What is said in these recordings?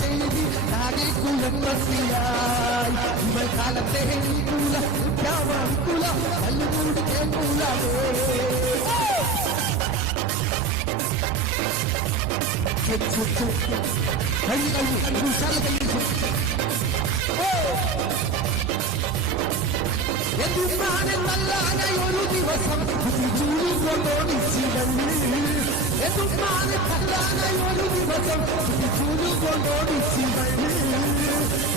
ചെയ്തി ആകെ കുലപ്പത്തിലായി ഇവൾ കാലത്തെ കുല കുല കല്ലുകൂടി കേൾക്കൂലേ എന്തുമാനെ തല്ലാനൊരു ദിവസം ചൂടുകൊണ്ടോടിച്ചിടല് എന്തുമാനെ തല്ലാനൊരു ദിവസം ചൂടുകൊണ്ടോടിച്ചിടല്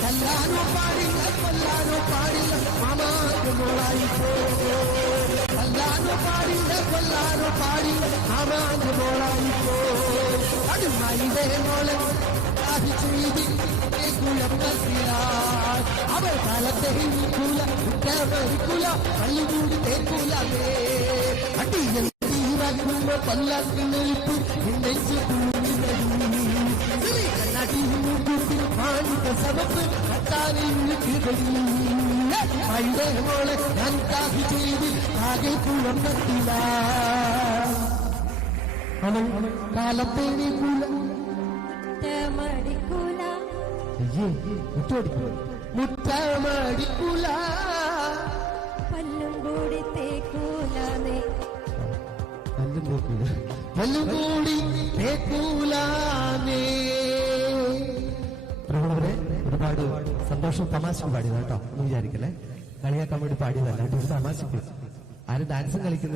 തല്ലാനോ പാടില്ല കൊല്ലാനോ പാടില്ല മാമാന്റെ മോളായിപ്പോ തല്ലാനോ പാടില്ല കൊല്ലാനോ പാടില്ല മാമാന്റെ മോളായിപ്പോ അതുമായിതേ മോളെ ചെയ്തി അവൾ കാലത്തെ കുല കുല കല്ലുകൂടി തേക്കൂലേ അടിയുമ്പോ പല്ലാക്കിനെടുപ്പ് നെഞ്ചു പാണിത സവപ്പ് മോളെ ഞാൻ കാഫി ചെയ്ത് ആകെ കുളമ്പത്തില്ല അവൾ കാലത്തെ കുല മുറ്റമടിക്കൂല പല്ലും കൂടി തേക്കൂലേ പല്ലും കൂടി തേക്കൂലേ. പ്രമുഖരെ ഒരുപാട് സന്തോഷം തമാശ പാടിയത് കേട്ടോ എന്ന് വിചാരിക്കല്ലേ, കളിയാക്കാൻ വേണ്ടി പാടിയതല്ല, തമാശക്ക് ആരും ഡാൻസും കളിക്കുന്നത്